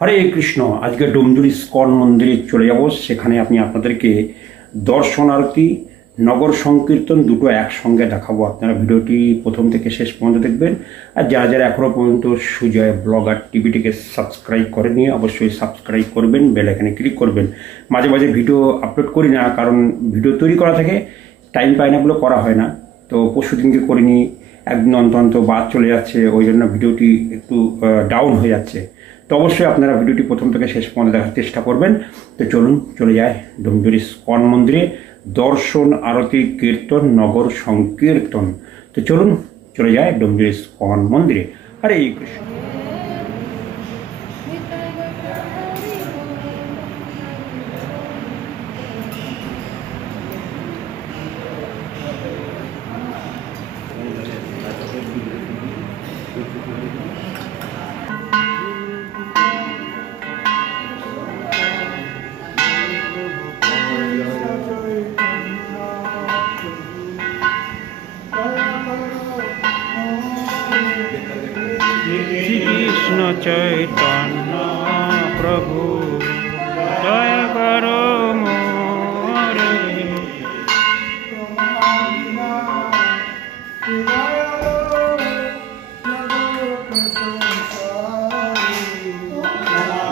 হরে কৃষ্ণ। আজকে ডুমজুর ইস্কন মন্দিরে চলে যাব। সেখানে আমি আপনাদেরকে দর্শন আরতি, নগর সংকীর্তন দুটো একসঙ্গে দেখাবো। আপনারা ভিডিওটি প্রথম থেকে শেষ পর্যন্ত দেখবেন। আর যারা যারা এখনও পর্যন্ত সুজয় ব্লগার টিভিটিকে সাবস্ক্রাইব করেনি অবশ্যই সাবস্ক্রাইব করবেন, বেল আইকনে ক্লিক করবেন। মাঝে মাঝে ভিডিও আপলোড করি না, কারণ ভিডিও তৈরি করা থাকে, টাইম পাই না বলে করা হয় না। তো পরশু দিনকে করিনি, একদিন অন্তর বাদ চলে যাচ্ছে, ওই জন্য ভিডিওটি একটু ডাউন হয়ে যাচ্ছে। তো অবশ্যই আপনারা ভিডিওটি প্রথম থেকে শেষ পর্যন্ত দেখার চেষ্টা করবেন। তো চলুন চলে যায় ডুমজুর ইস্কন মন্দিরে দর্শন আরতি কীর্তন নগর সংকীর্তন। তো চলুন চলে যায় ডুমজুর ইস্কন মন্দিরে। হরে কৃষ্ণ। কৃষ্ণ চৈতন্য প্রভু জয় করো মোরে।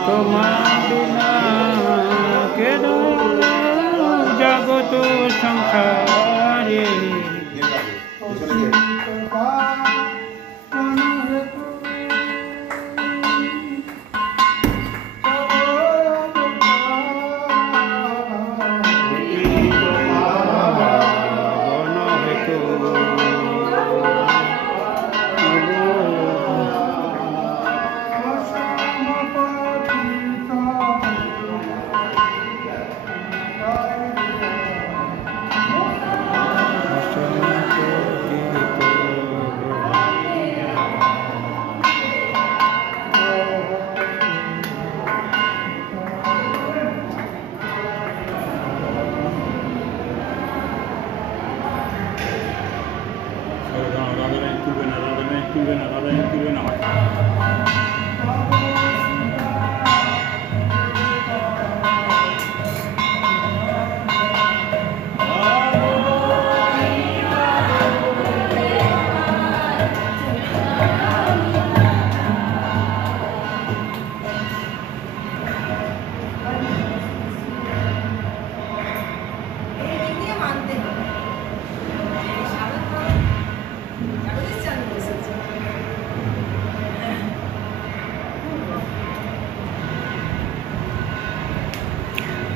তোমার বিনা কেন জগত সংসারে।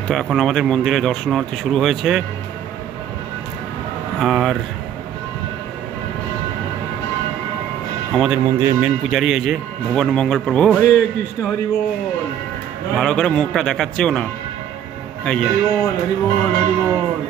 তো এখন আমাদের মন্দিরে দর্শনার্থী শুরু হয়েছে। আর আমাদের মন্দিরের মেন পূজারি এই যে ভুবন মঙ্গল প্রভু। হরে কৃষ্ণ, হরি বল। ভালো করে মুখটা দেখাচ্ছেও না, এই যে হরি বল, হরি বল, হরি বল।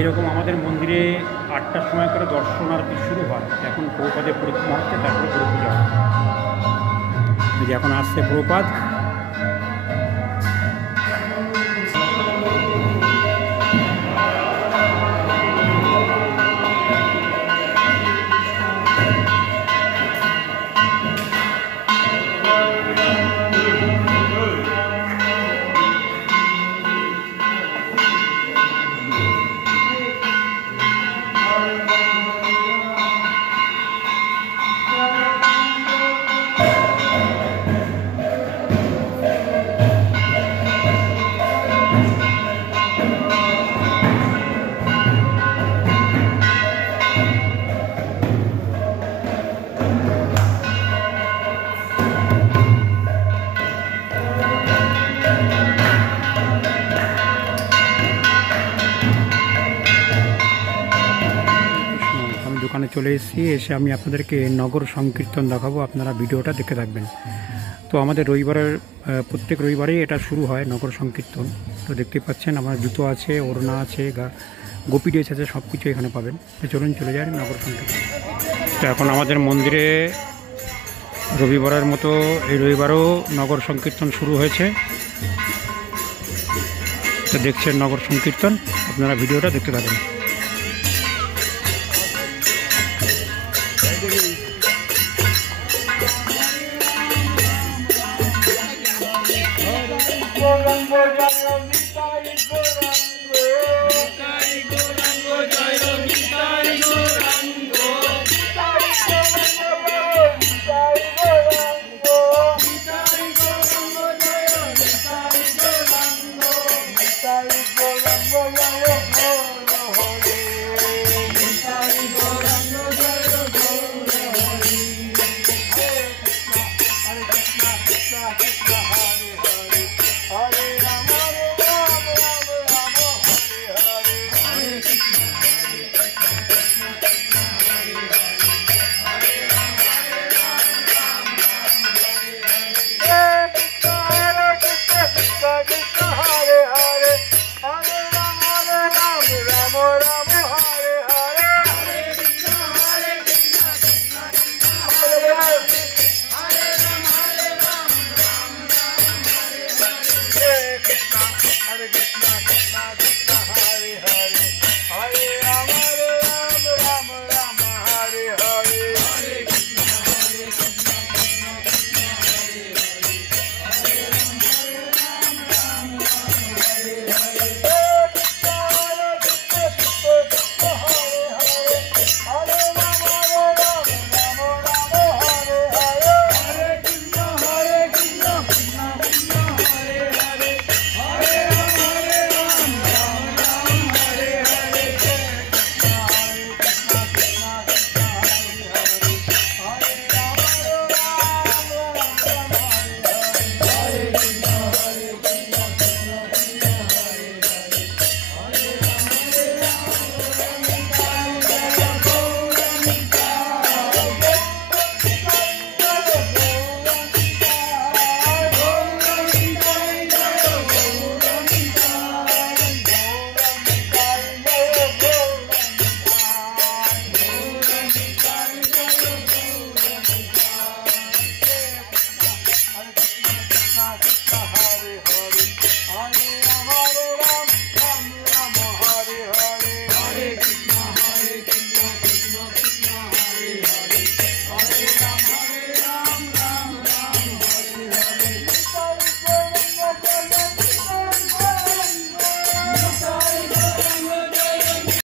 এরকম আমাদের মন্দিরে 8টার সময় করে দর্শনার্থী শুরু হয়। এখন প্রভুপাদের পরিক্রমা হচ্ছে, তারপরে গুরু পূজা হয়। যে এখন আসছে প্রভুপাদ। চলে এসেছি, এসে আমি আপনাদেরকে নগর সংকীর্তন দেখাবো, আপনারা ভিডিওটা দেখে থাকবেন। তো আমাদের রবিবারের প্রত্যেক রবিবারেই এটা শুরু হয় নগর সংকীর্তন। তো দেখতে পাচ্ছেন আমার জুতো আছে, ওড়না আছে, গোপী ড্রেস আছে, সব কিছু এখানে পাবেন। তো চলুন চলে যান নগর সংকীর্তন। তো এখন আমাদের মন্দিরে রবিবারের মতো এই রবিবারও নগর সংকীর্তন শুরু হয়েছে। তো দেখছেন নগর সংকীর্তন, আপনারা ভিডিওটা দেখতে থাকেন। Hare Krishna, Krishna Krishna.